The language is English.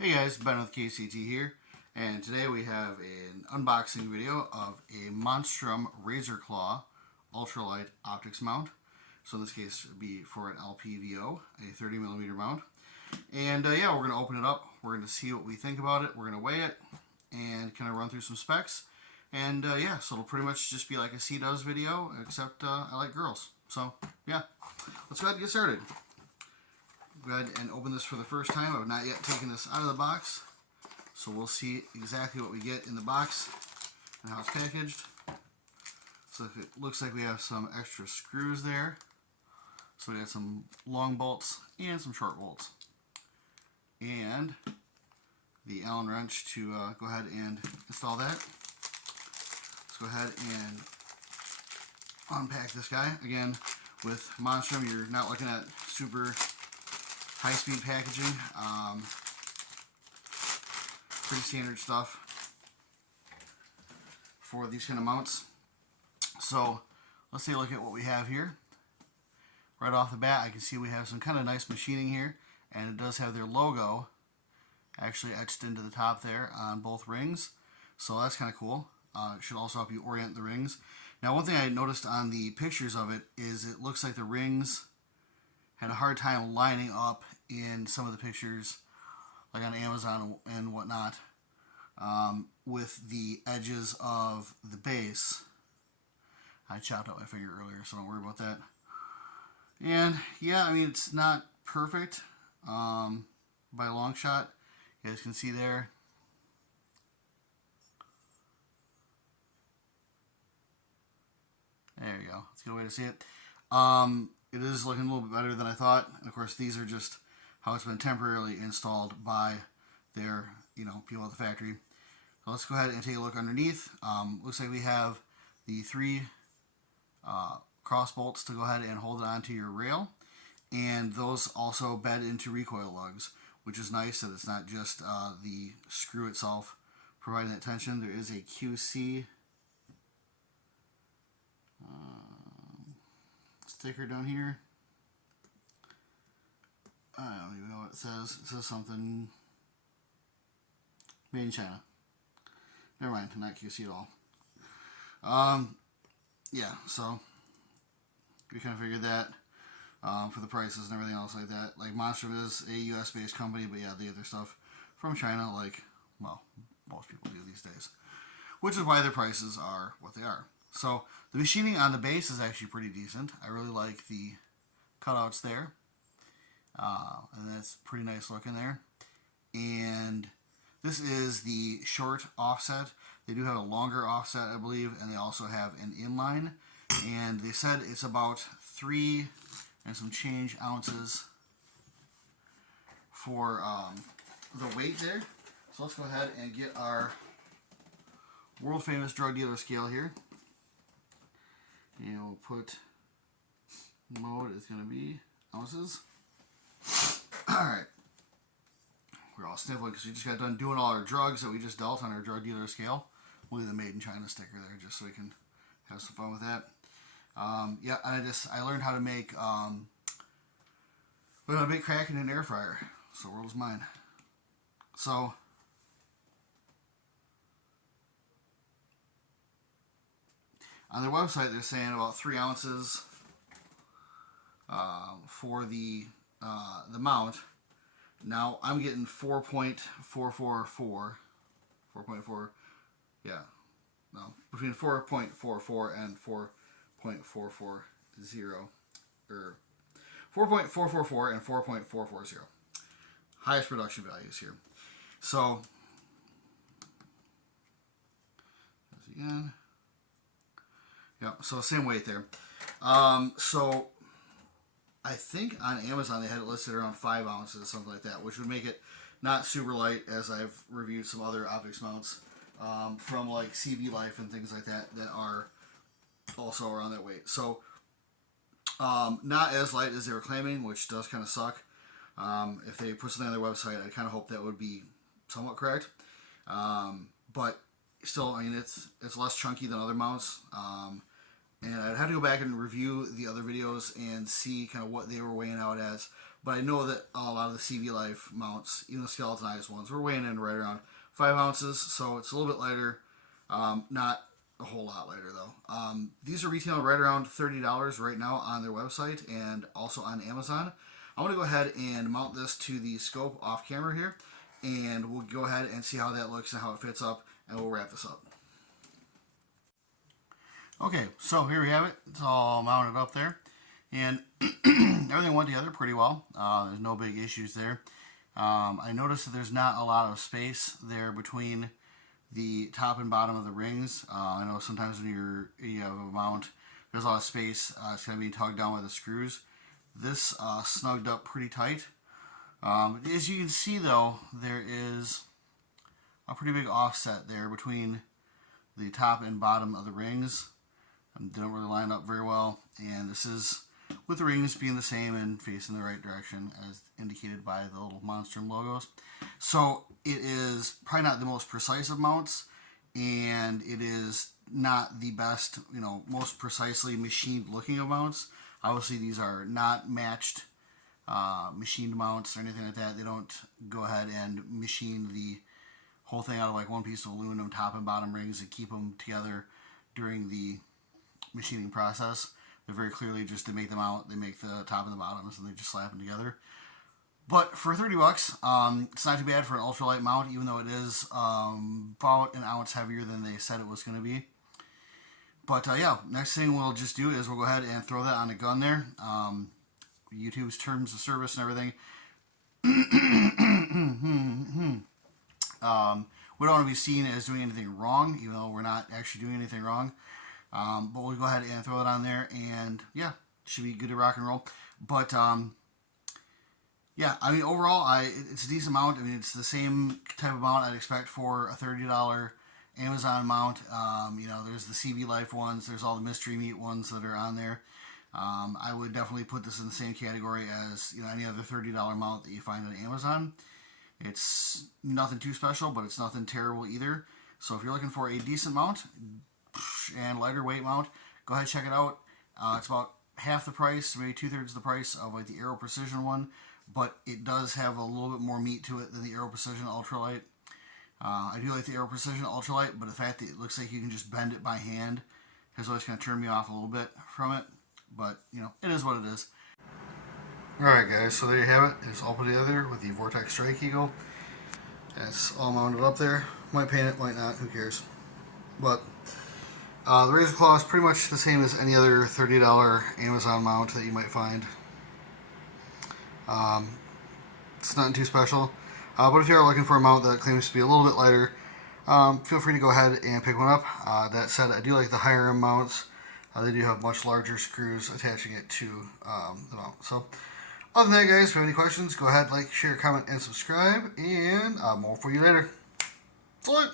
Hey guys, Ben with KCT here, and today we have an unboxing video of a Monstrum Razorclaw Ultralight optics mount. So in this case, it would be for an LPVO, a 30mm mount. And yeah, we're going to open it up. We're going to see what we think about it. We're going to weigh it and kind of run through some specs. And yeah, so it'll pretty much just be like a C does video, except I like girls. So yeah, let's go ahead and get started. Go ahead and open this for the first time. I've not yet taken this out of the box, so we'll see exactly what we get in the box and how it's packaged. So it looks like we have some extra screws there. So we got some long bolts and some short bolts, and the Allen wrench to go ahead and install that. Let's go ahead and unpack this guy. Again, with Monstrum, you're not looking at super high-speed packaging, pretty standard stuff for these kind of mounts. So let's take a look at what we have here. Right off the bat, I can see we have some kind of nice machining here, and it does have their logo actually etched into the top there on both rings. So that's kind of cool. It should also help you orient the rings. Now, one thing I noticed on the pictures of it is it looks like the rings had a hard time lining up in some of the pictures, like on Amazon and whatnot, with the edges of the base. I chopped out my finger earlier, so don't worry about that. And yeah, I mean, it's not perfect by a long shot. You guys can see there. There you go. That's a good way to see it. It is looking a little bit better than I thought. And of course, these are just how it's been temporarily installed by their, people at the factory. So let's go ahead and take a look underneath. Looks like we have the three cross bolts to go ahead and hold it onto your rail. And those also bed into recoil lugs, which is nice that it's not just the screw itself providing that tension. There is a QC sticker down here. I don't even know what it says. It says something made in China. Never mind, not QC at all. Yeah, so we kind of figured that for the prices and everything else like that. Like Monstrum is a US based company, but yeah, they get their stuff from China, like, well, most people do these days, which is why their prices are what they are. So the machining on the base is actually pretty decent. I really like the cutouts there. And that's pretty nice looking there. And this is the short offset. They do have a longer offset, I believe, and they also have an inline. And they said it's about 3 and some change ounces for the weight there. So let's go ahead and get our world famous drug dealer scale here. And we'll put mode is going to be ounces. Alright. We're all sniffling because we just got done doing all our drugs that we just dealt on our drug dealer scale. We'll leave the Made in China sticker there just so we can have some fun with that. Yeah, and I learned how to make crack in an air fryer. So the world is mine. So on their website, they're saying about 3 ounces for the mount. Now I'm getting 4.444, 4.4, yeah, no, between 4.44 and 4.440, or 4.444 and 4.440. Highest production values here. So, again, yeah, so same weight there. So I think on Amazon they had it listed around 5 ounces, something like that, which would make it not super light, as I've reviewed some other optics mounts from like CV Life and things like that that are also around that weight. So not as light as they were claiming, which does kind of suck. If they put something on their website, I kind of hope that would be somewhat correct. But still, I mean, it's less chunky than other mounts. And I'd have to go back and review the other videos and see kind of what they were weighing out as but I know that a lot of the CV Life mounts, even the skeletonized ones, we're weighing in right around 5 ounces, so it's a little bit lighter. Not a whole lot lighter though. These are retailing right around $30 right now on their website and also on Amazon. I want to go ahead and mount this to the scope off camera here, and we'll go ahead and see how that looks and how it fits up, and we'll wrap this up. Okay, so here we have it. It's all mounted up there, and everything went together pretty well. There's no big issues there. I noticed that there's not a lot of space there between the top and bottom of the rings. I know sometimes when you have a mount, there's a lot of space. It's going to be tugged down with the screws. This snugged up pretty tight. As you can see though, there is a pretty big offset there between the top and bottom of the rings. They don't really line up very well, and this is with the rings being the same and facing the right direction as indicated by the little Monstrum logos. So it is probably not the most precise of mounts, and it is not the best, most precisely machined looking of mounts. Obviously these are not matched machined mounts or anything like that. They don't go ahead and machine the whole thing out of like one piece of aluminum top and bottom rings and keep them together during the machining process. They're very clearly just to make them out. They make the top and the bottoms and they just slap them together. But for $30, it's not too bad for an ultralight mount, even though it is about an ounce heavier than they said it was going to be. But yeah, next thing we'll just do is we'll go ahead and throw that on a gun there. YouTube's terms of service and everything. We don't want to be seen as doing anything wrong, even though we're not actually doing anything wrong. But we'll go ahead and throw it on there, and yeah, should be good to rock and roll. But yeah, I mean, overall, it's a decent mount. I mean, it's the same type of mount I'd expect for a $30 Amazon mount. There's the CV Life ones. There's all the Mystery Meat ones that are on there. I would definitely put this in the same category as any other $30 mount that you find on Amazon. It's nothing too special, but it's nothing terrible either. So if you're looking for a decent mount and lighter weight mount, go ahead and check it out. It's about half the price, maybe 2/3 the price of like the Aero Precision one, but it does have a little bit more meat to it than the Aero Precision Ultralight. I do like the Aero Precision Ultralight, but the fact that it looks like you can just bend it by hand has always kind of turned me off a little bit from it. But, it is what it is. Alright guys, so there you have it. It's all put together with the Vortex Strike Eagle. It's all mounted up there. Might paint it, might not, who cares. But the Razorclaw is pretty much the same as any other $30 Amazon mount that you might find. It's nothing too special. But if you are looking for a mount that claims to be a little bit lighter, feel free to go ahead and pick one up. That said, I do like the higher end mounts. They do have much larger screws attaching it to the mount. So, other than that, guys, if you have any questions, go ahead, like, share, comment, and subscribe. And more for you later. Salute!